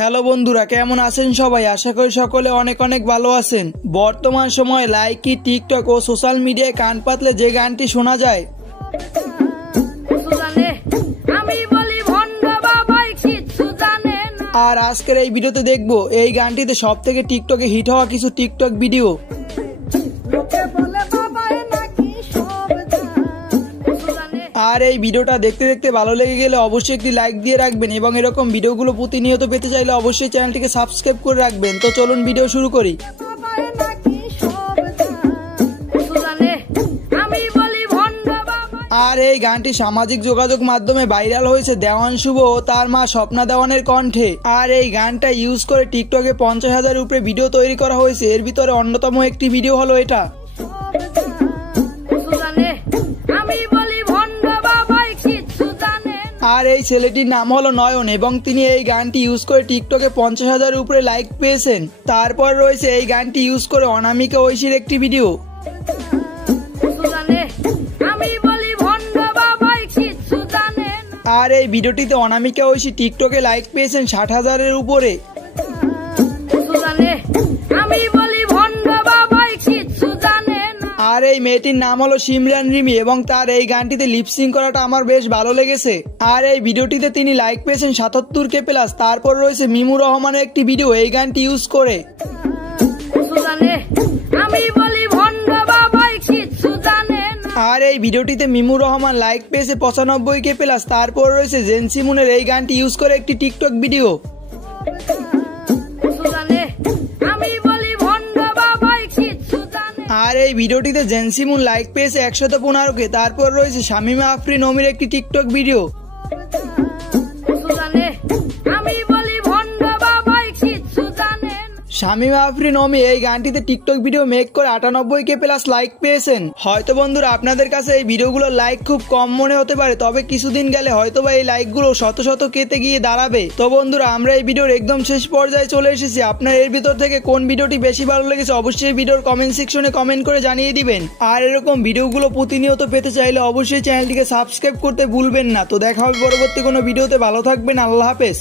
Hello বন্ধুরা, কেমন আছেন সবাই? আশা করি সকলে অনেক অনেক ভালো আছেন। বর্তমান সময়ে লাইকি, টিকটক ও সোশ্যাল মিডিয়ায় কান পাতলে যে গানটি শোনা যায় আর আজকের এই ভিডিওতে দেখবো এই গানটিতে সব থেকে টিকটকে হিট হওয়া কিছু টিকটক ভিডিও। আর এই ভিডিওটা দেখতে দেখতে ভালো লেগে গেলে অবশ্যই একটি লাইক দিয়ে রাখবেন এবং এরকম ভিডিওগুলো প্রতিনিয়ত পেতে চাইলে অবশ্যই চ্যানেলটিকে সাবস্ক্রাইব করে রাখবেন। তো চলুন ভিডিও শুরু করি। আর এই গানটি সামাজিক যোগাযোগ মাধ্যমে ভাইরাল হয়েছে দেওয়ান শুভ ও তার মা স্বপ্না দেওয়ানের কণ্ঠে। আর এই গানটা ইউজ করে টিকটকে 50,000 উপরে ভিডিও তৈরি করা হয়েছে। এর ভিতরে অন্যতম একটি ভিডিও হলো এটা। আর এই ছেলেটির নাম হলো নয়ন এবং তিনি এই গানটি ইউজ করে টিকটকে 50,000 উপরে লাইক পেয়েছেন। তারপর রয়েছে এই গানটি ইউজ করে অনামিকা ঐশীর একটি ভিডিও। আর এই ভিডিওটিতে অনামিকা ঐশী টিকটকে লাইক পেয়েছেন 60,000-এর উপরে। আর এই মেয়েটির নাম হলো সিমরান রিমি এবং তার এই গানটিতে লিপসিং করাটা আমার বেশ ভালো লেগেছে। আর এই ভিডিওটিতে তিনি লাইক পেয়েছেন 77K প্লাস। তারপর রয়েছে মিমু রহমানের একটি ভিডিও এই গানটি ইউজ করে। আর এই ভিডিওটিতে মিমু রহমান লাইক পেয়েছে 95K প্লাস। তারপর রয়েছে জেন্সি মুনের এই গানটি ইউজ করে একটি টিকটক ভিডিও। আর এই ভিডিওটিতে জেন্সি মুন লাইক পেয়েছে 115K। তারপর রয়েছে শামিমা আফরিন অমির একটি টিকটক ভিডিও। শামিমা আফরিন অমি এই গানটিতে টিকটক ভিডিও মেক করে 98K প্লাস লাইক পেয়েছেন। হয়তো বন্ধুরা আপনাদের কাছে এই ভিডিওগুলোর লাইক খুব কম মনে হতে পারে, তবে কিছুদিন গেলে হয়তোবা এই লাইকগুলো শত শত কেতে গিয়ে দাঁড়াবে। তো বন্ধুরা আমরা এই ভিডিওর একদম শেষ পর্যায়ে চলে এসেছি। আপনার এর ভিতর থেকে কোন ভিডিওটি বেশি ভালো লেগেছে অবশ্যই ভিডিওর কমেন্ট সেকশনে কমেন্ট করে জানিয়ে দিবেন। আর এরকম ভিডিওগুলো প্রতিনিয়ত পেতে চাইলে অবশ্যই চ্যানেলটিকে সাবস্ক্রাইব করতে ভুলবেন না। তো দেখা হবে পরবর্তী কোনো ভিডিওতে। ভালো থাকবেন, আল্লাহ হাফেজ।